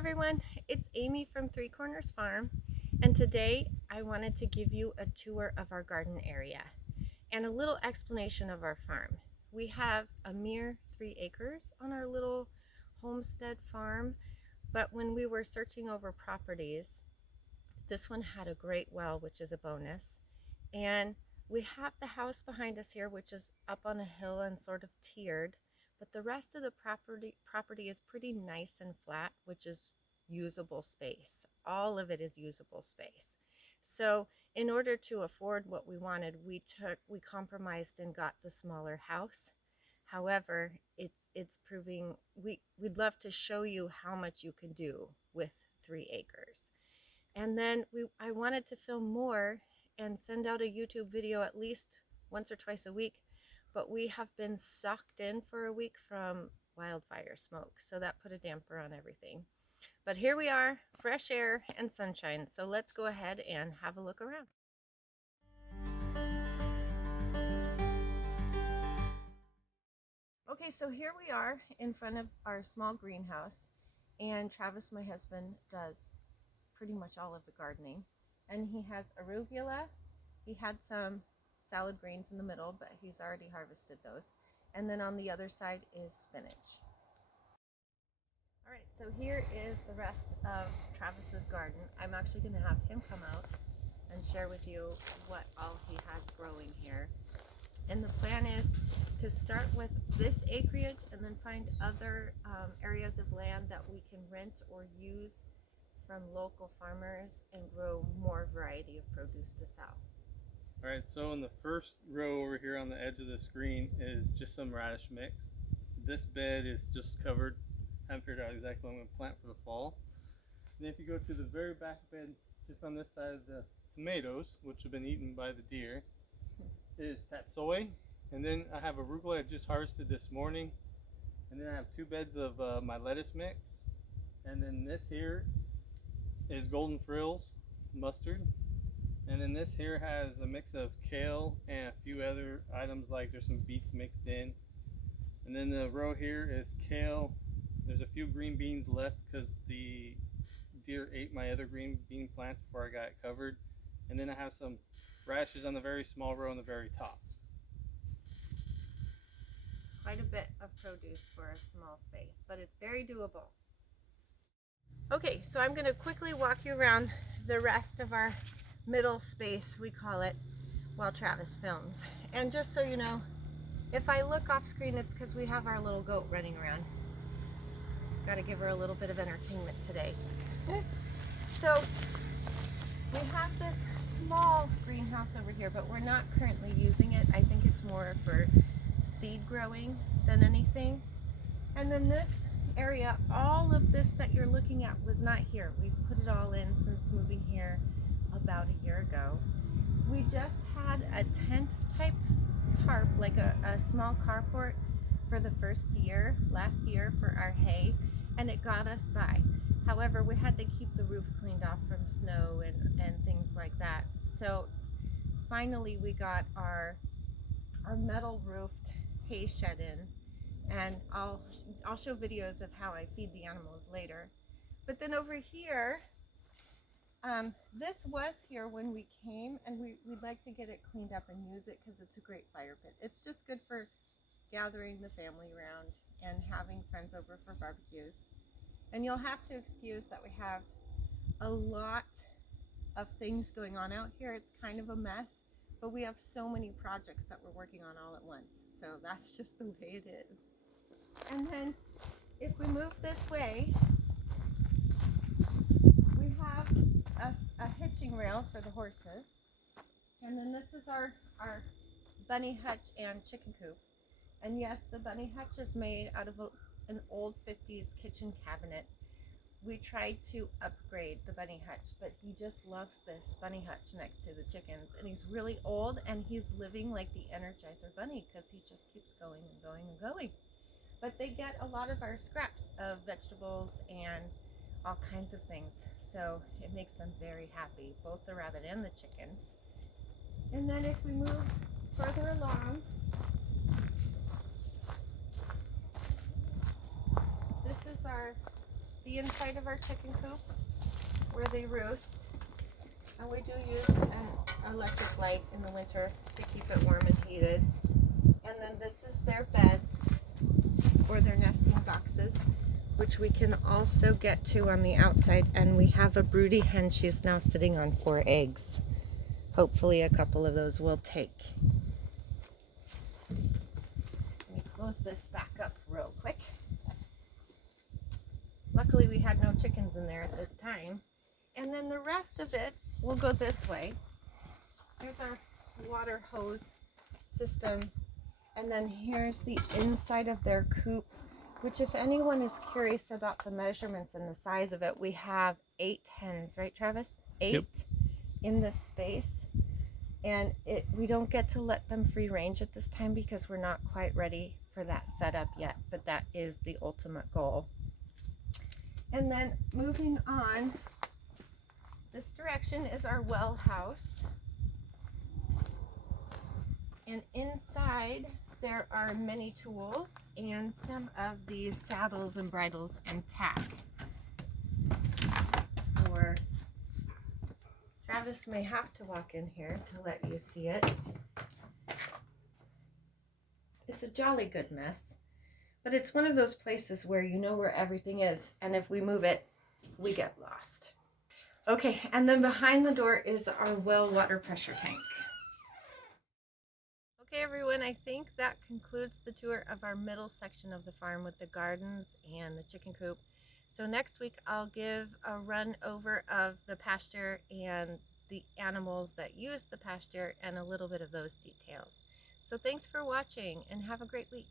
everyone, it's Amy from Three Corners Farm, and today I wanted to give you a tour of our garden area and a little explanation of our farm. We have a mere 3 acres on our little homestead farm, but when we were searching over properties, this one had a great well, which is a bonus, and we have the house behind us here, which is up on a hill and sort of tiered, but the rest of the property is pretty nice and flat, which is usable space. All of it is usable space. So in order to afford what we wanted, we compromised and got the smaller house. However, it's proving we'd love to show you how much you can do with 3 acres. And then I wanted to film more and send out a YouTube video at least once or twice a week, but we have been sucked in for a week from wildfire smoke, so that put a damper on everything. But here we are, fresh air and sunshine, so let's go ahead and have a look around. Okay, so here we are in front of our small greenhouse, and Travis, my husband, does pretty much all of the gardening, and he has arugula. He had some salad greens in the middle, but he's already harvested those, and then on the other side is spinach. All right, so here is the rest of Travis's garden. I'm actually going to have him come out and share with you what all he has growing here. And the plan is to start with this acreage and then find other areas of land that we can rent or use from local farmers and grow more variety of produce to sell. All right, so in the first row over here on the edge of the screen is just some radish mix. This bed is just covered. Haven't figured out exactly what I'm going to plant for the fall. And then if you go to the very back bed, just on this side of the tomatoes, which have been eaten by the deer, is tatsoi. And then I have arugula I just harvested this morning. And then I have 2 beds of my lettuce mix. And then this here is golden frills, mustard. And then this here has a mix of kale and a few other items, like there's some beets mixed in. And then the row here is kale. There's a few green beans left because the deer ate my other green bean plants before I got it covered. And then I have some radishes on the very small row on the very top. Quite a bit of produce for a small space, but it's very doable. Okay, so I'm going to quickly walk you around the rest of our middle space, we call it, while Travis films. And just so you know, if I look off screen, it's because we have our little goat running around. Got to give her a little bit of entertainment today. So we have this small greenhouse over here, but we're not currently using it. I think it's more for seed growing than anything. And then this area, all of this that you're looking at was not here. We've put it all in since moving here about a year ago. We just had a tent type tarp, like a small carport for the first year, last year, for our hay, and it got us by. However, we had to keep the roof cleaned off from snow and things like that. So finally we got our metal roofed hay shed in, and I'll show videos of how I feed the animals later. But then over here, this was here when we came, and we'd like to get it cleaned up and use it because it's a great fire pit. It's just good for gathering the family around and having friends over for barbecues. And you'll have to excuse that we have a lot of things going on out here. It's kind of a mess, but we have so many projects that we're working on all at once. So that's just the way it is. And then if we move this way, we have a hitching rail for the horses. And then this is our bunny hutch and chicken coop. And yes, the bunny hutch is made out of an old 50s kitchen cabinet. We tried to upgrade the bunny hutch, but he just loves this bunny hutch next to the chickens. And he's really old, and he's living like the Energizer bunny because he just keeps going and going and going. But they get a lot of our scraps of vegetables and all kinds of things. So it makes them very happy, both the rabbit and the chickens. And then if we move further along, this is our the inside of our chicken coop where they roost. And we do use an electric light in the winter to keep it warm and heated. And then this is their beds or their nesting boxes, which we can also get to on the outside. And we have a broody hen. She's now sitting on 4 eggs. Hopefully a couple of those will take. Let me close this back up real quick. Luckily we had no chickens in there at this time. And then the rest of it will go this way. There's our water hose system. And then here's the inside of their coop, which if anyone is curious about the measurements and the size of it, we have 8 hens, right Travis? 8 Yep. in this space. And we don't get to let them free range at this time because we're not quite ready for that setup yet, but that is the ultimate goal. And then moving on, this direction is our well house. And inside there are many tools and some of these saddles and bridles and tack. Or Travis may have to walk in here to let you see it. It's a jolly good mess, but it's one of those places where you know where everything is, and if we move it, we get lost. Okay, and then behind the door is our well water pressure tank. Okay everyone, I think that concludes the tour of our middle section of the farm with the gardens and the chicken coop. So next week I'll give a run over of the pasture and the animals that use the pasture and a little bit of those details. So thanks for watching and have a great week.